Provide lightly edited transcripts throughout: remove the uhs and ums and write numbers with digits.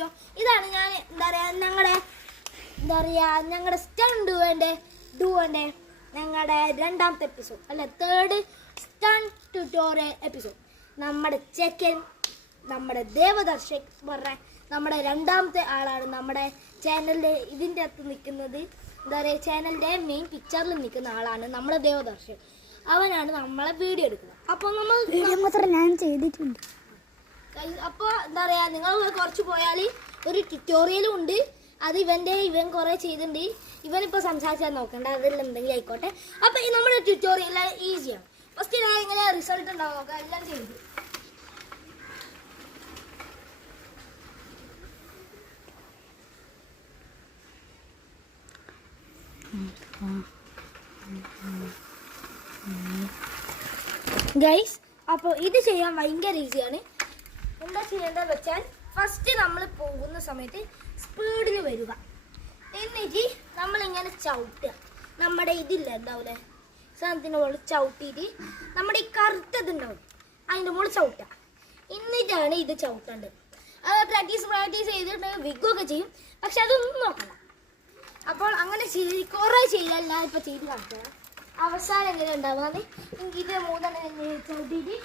Video. ഇതാണ് ഞാൻ ഞങ്ങളുടെ സ്റ്റണ്ട് ഡുവൻ്റെ ഞങ്ങളുടെ രണ്ടാമത്തെ എപ്പിസോഡ് അല്ല തേർഡ് സ്റ്റണ്ട് ട്യൂട്ടോറിയൽ എപ്പിസോഡ്. നമ്മുടെ ചെക്കൻ നമ്മുടെ ദേവദർശക് പറഞ്ഞ നമ്മുടെ രണ്ടാമത്തെ ആളാണ്. നമ്മുടെ ചാനലിൻ്റെ ഇതിൻ്റെ അകത്ത് നിൽക്കുന്നത് ചാനലിൻ്റെ മെയിൻ പിക്ചറിൽ നിൽക്കുന്ന ആളാണ് നമ്മുടെ ദേവദർശക്. അവനാണ് നമ്മളെ വീഡിയോ എടുക്കുന്നത്. അപ്പോൾ നമ്മൾ ഞാൻ ചെയ്തിട്ടുണ്ട്. അപ്പോൾ നിങ്ങൾ കുറച്ച് പോയാൽ ഒരു ട്യൂട്ടോറിയലും ഉണ്ട്. അത് ഇവൻ കുറേ ചെയ്തിട്ടുണ്ട്. ഇവനിപ്പോൾ സംസാരിച്ചാൽ നോക്കണ്ട, അതിൽ എന്തെങ്കിലും ആയിക്കോട്ടെ. അപ്പോൾ നമ്മുടെ ട്യൂട്ടോറിയൽ ഈസിയാണ്. ഫസ്റ്റ് ഞാൻ ഇങ്ങനെ റിസൾട്ട് ഉണ്ടാവും നോക്കാം. എല്ലാം ചെയ്തു. ഗൈസ്, അപ്പോൾ ഇത് ചെയ്യാൻ ഭയങ്കര ഈസിയാണ്. എന്താ ചെയ്യേണ്ടതെന്ന് വെച്ചാൽ ഫസ്റ്റ് നമ്മൾ പോകുന്ന സമയത്ത് സ്പീഡിൽ വരിക. എന്നിട്ട് നമ്മളിങ്ങനെ ചവിട്ടുക. നമ്മുടെ ഇതില്ല ഉണ്ടാവില്ലേ സാധനത്തിൻ്റെ മുകളിൽ ചവിട്ടിയിട്ട് നമ്മുടെ ഈ കറുത്തതുണ്ടാവും അതിൻ്റെ മുകളിൽ ചവിട്ടുക. എന്നിട്ടാണ് ഇത് ചവിട്ടേണ്ടത്. അത് പ്രാക്ടീസ് ചെയ്തിട്ട് വിഗൊക്കെ ചെയ്യും. പക്ഷെ അതൊന്നും നോക്കണ്ട. അപ്പോൾ അങ്ങനെ കുറേ ചെയ്യല്ല. ഇപ്പോൾ ചെയ്ത് കാണിക്കുക. അവസാനം എങ്ങനെ ഉണ്ടാവുക ഇത് മൂന്നെണ്ണം ചവിട്ടിയിട്ട്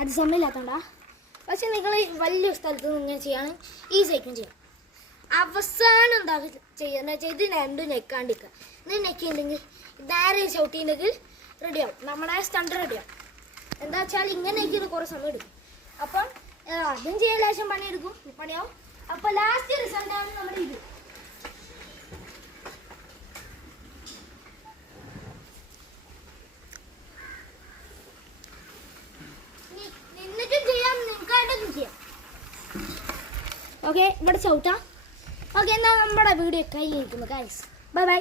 അത് സമയമില്ലാത്തതുകൊണ്ടാ. പക്ഷെ നിങ്ങൾ വലിയ സ്ഥലത്ത് നിന്ന് ഇങ്ങനെ ചെയ്യാണ് ഈസിയായിരിക്കും ചെയ്യാം. അവസാനം എന്താ ചെയ്യുക വെച്ചാൽ ഇത് രണ്ടും നെക്കാണ്ടിരിക്കുക. ഇത് നെക്കിയിട്ടുണ്ടെങ്കിൽ നേരെ ചവിട്ടിയിട്ടുണ്ടെങ്കിൽ റെഡിയാവും. നമ്മുടെ സ്റ്റണ്ട് റെഡിയാവും. എന്താ വെച്ചാൽ ഇങ്ങനെ നെക്കിയത് കുറേ സമയം എടുക്കും. അപ്പം അതും ചെയ്യാൻ ലേശം പണിയാവും. അപ്പോൾ ലാസ്റ്റ് റിസൾട്ടാണ് നമ്മുടെ ഇത്. ഓക്കെ, ഇവിടെ ചവിട്ടാം. ഓക്കെ, എന്നാൽ നമ്മുടെ വീഡിയോ കഴിഞ്ഞിരിക്കുന്നു ഗൈസ്. Bye bye.